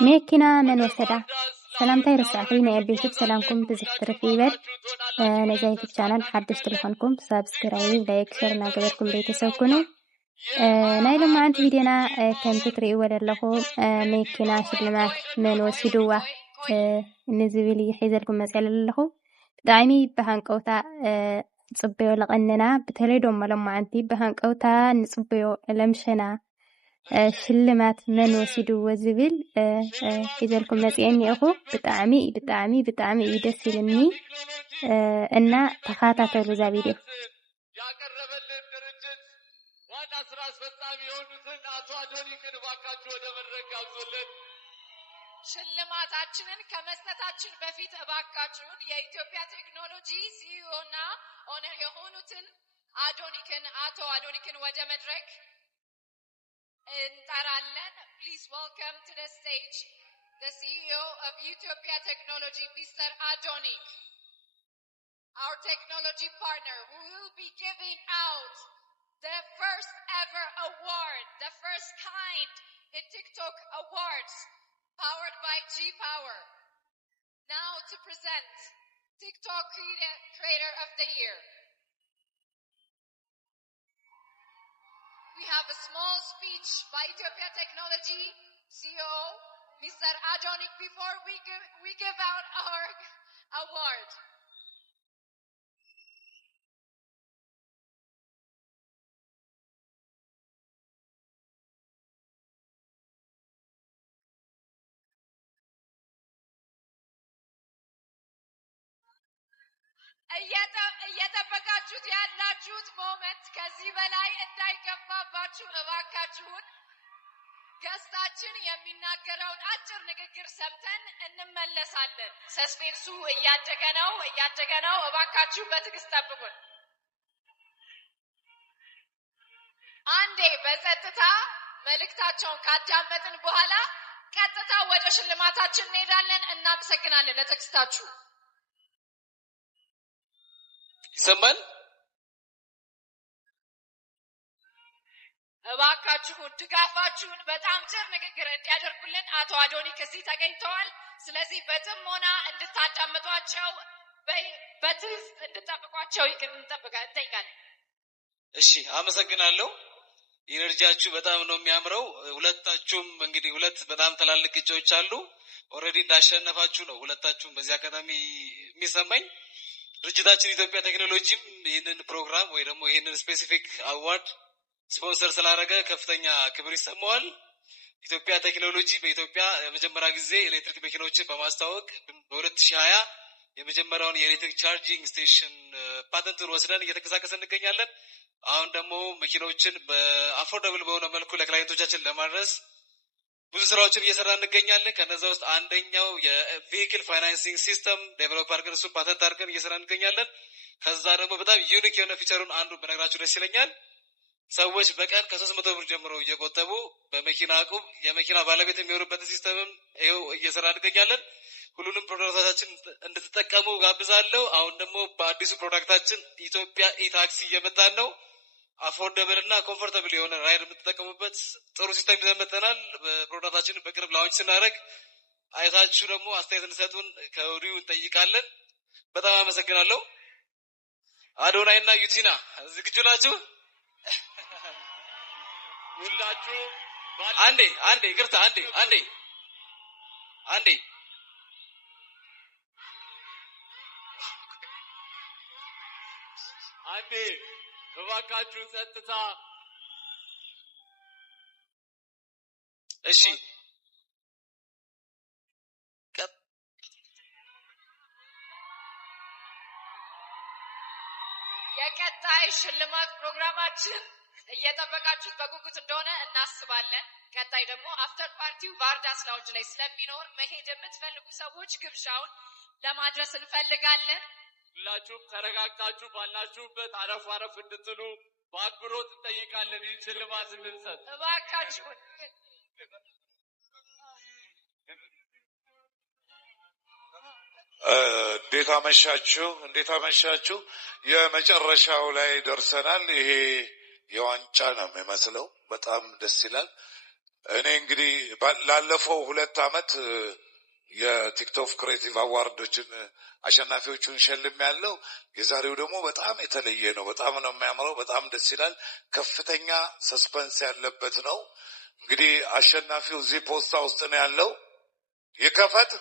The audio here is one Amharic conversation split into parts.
ميكنا من وسدا سلام تاي رسعتين يا بيتب سلامكم بزحتر في بل نزاي في الشانل حدش تلفونكم سابسكرايب لايك شير ناقبركم ريت سوكنو نايلو ما عند فيديونا كم تتري ولا لهو ميكنا شلمات من وسدوا نزبيلي حيزلكم مسألة لهو دايمي بهانكوتا صبيو لغننا بتليدو ملما عندي بهانكوتا نصبيو لمشنا ሽልማት መን ወሲዱ ወዝብል ሒዘልኩም መጽአኒ እኹ ብጣዕሚ ደስ ይብልኒ እና ተኸታተሉ ዛ ቪድዮ ያቀረበልን ድርጅት ዋና ስራ አስፈጻሚ የሆኑትን አቶ አዶኒክን እባካችሁ ወደ መድረክ ጋብዙልን። ሽልማታችንን ከመስጠታችን በፊት እባካችሁን የኢትዮጵያ ቴክኖሎጂ ሲኢኦና ኦነር የሆኑትን አቶ አዶኒክን ወደ መድረክ እንጠራለን. Please welcome to the stage the CEO of Ethiopia Technology, Mr. Adonik, our technology partner, who will be giving out the first ever award, the first kind in TikTok awards, powered by G-Power. Now to present TikTok Creator of the Year. We have a small speech by Ethiopia Technology CEO, Mr. Adonik, before we give out our award. እየጠበቃችሁት ያላችሁት ሞመንት ከዚህ በላይ እንዳይገፋባችሁ እባካችሁን ገስታችን የሚናገረውን አጭር ንግግር ሰምተን እንመለሳለን። ሰስፔንሱ እያደገ ነው። እባካችሁ በትዕግስት ጠብቁን። አንዴ በጸጥታ መልእክታቸውን ካዳመጥን በኋላ ቀጥታ ወደ ሽልማታችን እንሄዳለን። እናመሰግናለን ለትዕግስታችሁ። ይሰማል? እባካችሁን ድጋፋችሁን በጣም ጭር ንግግር እንዲያደርጉልን አቶ አዶኒክ እዚህ ተገኝተዋል። ስለዚህ በጥሞና እንድታዳምጧቸው በትዕግስት እንድጠብቋቸው እንጠይቃለን። እሺ፣ አመሰግናለሁ። ኢነርጂያችሁ በጣም ነው የሚያምረው። ሁለታችሁም እንግዲህ ሁለት በጣም ትላልቅ እጩዎች አሉ። ኦልሬዲ እንዳሸነፋችሁ ነው ሁለታችሁም በዚህ አጋጣሚ የሚሰማኝ። ድርጅታችን ኢትዮጵያ ቴክኖሎጂም ይህንን ፕሮግራም ወይ ደግሞ ይህንን ስፔሲፊክ አዋርድ ስፖንሰር ስላደረገ ከፍተኛ ክብር ይሰማዋል። ኢትዮጵያ ቴክኖሎጂ በኢትዮጵያ የመጀመሪያ ጊዜ ኤሌክትሪክ መኪኖችን በማስተዋወቅ በ2020 የመጀመሪያውን የኤሌክትሪክ ቻርጂንግ ስቴሽን ፓተንቱን ወስደን እየተንቀሳቀስን እንገኛለን። አሁን ደግሞ መኪኖችን በአፎርደብል በሆነ መልኩ ለክላይንቶቻችን ለማድረስ ብዙ ስራዎችን እየሰራ እንገኛለን። ከነዛ ውስጥ አንደኛው የቬሂክል ፋይናንሲንግ ሲስተም ዴቨሎፕ አድርገን እሱን ፓተንት አድርገን እየሰራ እንገኛለን። ከዛ ደግሞ በጣም ዩኒክ የሆነ ፊቸሩን አንዱን በነገራችሁ ደስ ይለኛል። ሰዎች በቀን ከ300 ብር ጀምሮ እየቆጠቡ በመኪና አቁም የመኪና ባለቤት የሚሆኑበትን ሲስተምም ይኸው እየሰራ እንገኛለን። ሁሉንም ፕሮዳክታችን እንድትጠቀሙ ጋብዛለሁ። አሁን ደግሞ በአዲሱ ፕሮዳክታችን ኢትዮጵያ ኢታክሲ እየመጣን ነው። አፎርደብል እና ኮምፎርታብል የሆነ ራይድ የምትጠቀሙበት ጥሩ ሲስተም ይዘን መጥተናል። በፕሮዳክታችን በቅርብ ላውንች ስናደርግ አይታችሁ ደግሞ አስተያየት እንሰጡን ከወዲሁ እንጠይቃለን። በጣም አመሰግናለሁ። አዶናይ እና ዩቲና ዝግጁ ናችሁ? ሁላችሁ አንዴ ይቅርታ፣ አንዴ እባካችሁ ጸጥታ። እሺ፣ የቀጣይ ሽልማት ፕሮግራማችን እየጠበቃችሁት በጉጉት እንደሆነ እናስባለን። ቀጣይ ደግሞ አፍተር ፓርቲው ባርዳስ ላውንጅ ላይ ስለሚኖር መሄድ የምትፈልጉ ሰዎች ግብዣውን ለማድረስ እንፈልጋለን። ሁላችሁም ተረጋግታችሁ ባላችሁበት አረፍ እንድትሉ በአክብሮት እንጠይቃለን። ይህን ሽልማት እንድንሰጥ እባካችሁን። እንዴት አመሻችሁ። የመጨረሻው ላይ ደርሰናል። ይሄ የዋንጫ ነው የሚመስለው። በጣም ደስ ይላል። እኔ እንግዲህ ላለፈው 2 ዓመት የቲክቶክ ክሬቲቭ አዋርዶችን አሸናፊዎቹን ሸልም ያለው የዛሬው ደግሞ በጣም የተለየ ነው። በጣም ነው የሚያምረው። በጣም ደስ ይላል። ከፍተኛ ሰስፐንስ ያለበት ነው። እንግዲህ አሸናፊው እዚህ ፖስታ ውስጥ ነው ያለው። ይከፈት።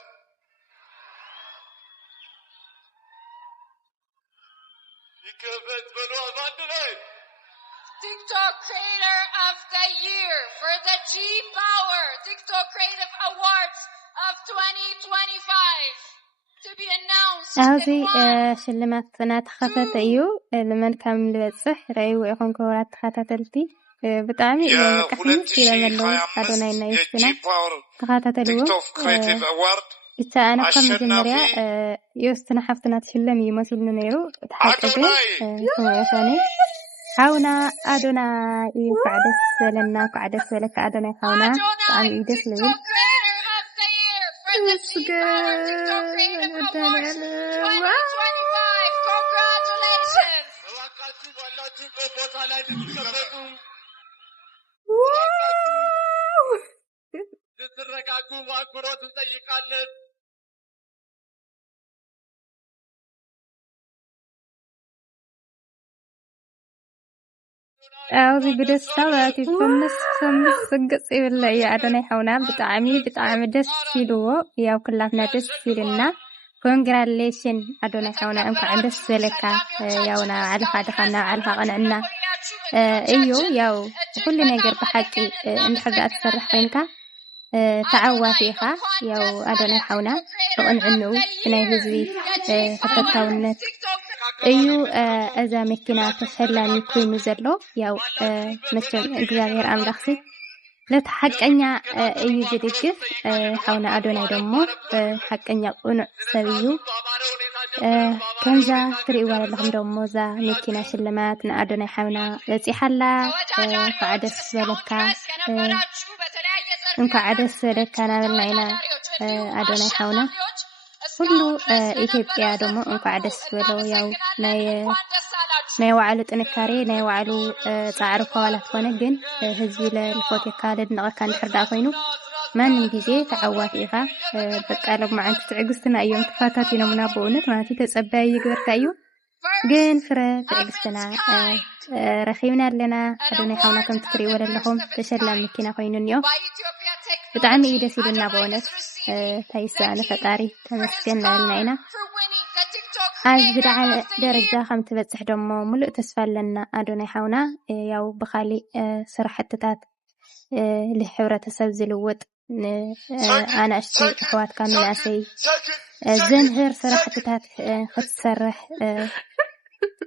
TikTok Creator of the Year for the G Power TikTok Creative Awards of 2025 to be announced. هذه شلماتنا تخطيتيو لمن كم لبصح رأيو يكون كورات تخطيتلتي بتعمي كحمس إلى ملو أدوني نايستنا تخطيتلو TikTok Creative Award إذا أنا كم جمريا يوستنا حفتنا تشلم يمثل نيرو تحققين هو يساني حاونا أدوناي قعدس لنا قعدس لك أدوناي حاونا عن إيدس لبي أوزي بدستواتي فمس قصي ولا يا أدوناي حاونا بتعمي دس فيلو يا وكلاتنا دس فيلنا كونغراليشن أدوناي حاونا أنك عندس سلكا ياونا على خادخنا على خاننا أيو ياو كل نجار بحكي أنت حاجة أتفرح بينك تعوى فيها ياو أدوناي حاونا وأن عنو إنه هزي فتتاونت أيو أذا مكنا تسهلان يكون زلو ياو مثل إجزاغير أم لخصي لا تحق أنيا أيو جديد حاونا أدوناي دمو حق أنيا أنو سبيو كنزا تريوان لهم دمو زا مكنا شلمات أدوناي حاونا لتي حلا فعدس ولكا انك عدس ولكا نابلناينا أدوناي حاونا كله إثيوبيا دمو انك عدس ولو ياو ناي وعلو تنكاري ناي وعلو تعرف قوالات كونجن هزي للفوتي كالد نغكان حردا فينو ما نمجيزي تعوات إيغا بقالب معان تتعقستنا أيوم تفاتاتينا منابونت مانتي تسأباي يقدر تأيو جين فرا تعقستنا رخيونا لنا أدوني حاونا كم تكري ولا لهم تشلم مكينا فينو نيو بتعمي إيدا سيدنا بونت تايسانا فتاري تمسكن لنا عايز بدعا درجة خم تبتح دمو ملؤ تسفل لنا أدوني حاونا ياو بخالي سرحة تتات لحورة تسوزي لوت أنا أشتي أخوات كامل أسي زنهر سرحة تتات ختصرح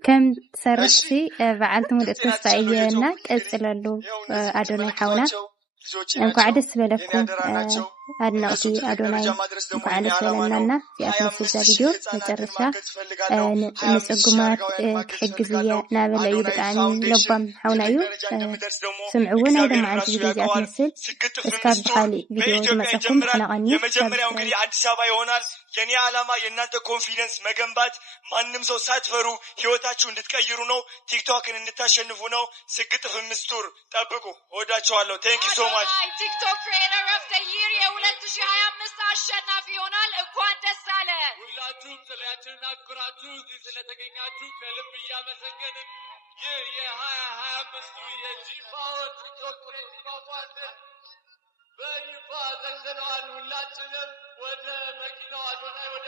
كم تسرحتي بعلت ملؤ تسفعينا كأسلالو أدوني حاونا انكو عدس بلكم أدناؤتي أدوناي انكو عدس بلنانا في أثناء السجا فيديو نترشا نسقمات كحقزية نابل أيو بتعاني لبام حونايو سمعونا دم عن فيديو زي أتمثل اسكاب بحالي فيديو مساكم بحنا غني የመጀመሪያው እንግዲህ አዲስ አበባ ይሆናል። የኔ ዓላማ የእናንተ ኮንፊደንስ መገንባት፣ ማንም ሰው ሳትፈሩ ህይወታችሁ እንድትቀይሩ ነው። ቲክቶክን እንድታሸንፉ ነው። ስግጥፍ ምስቱር ጠብቁ። ወዳችኋለሁ። ቴንክ ዩ ሶ ማች። ቲክቶክ ክሬተር ኦፍ ዘ ይር የ2025 አሸናፊ ይሆናል። እንኳን ደስ አለ። ሁላችሁም ጥሪያችንን አክብራችሁ እዚህ ስለተገኛችሁ ከልብ እያመሰገንን ይህ የ2025 የጂ ፓወር ቲክቶክ ክሬቲቭ አዋርድ በይፋ ዘንድነዋል። ሁላችንም ወደ መኪናው አዶናይ ወደ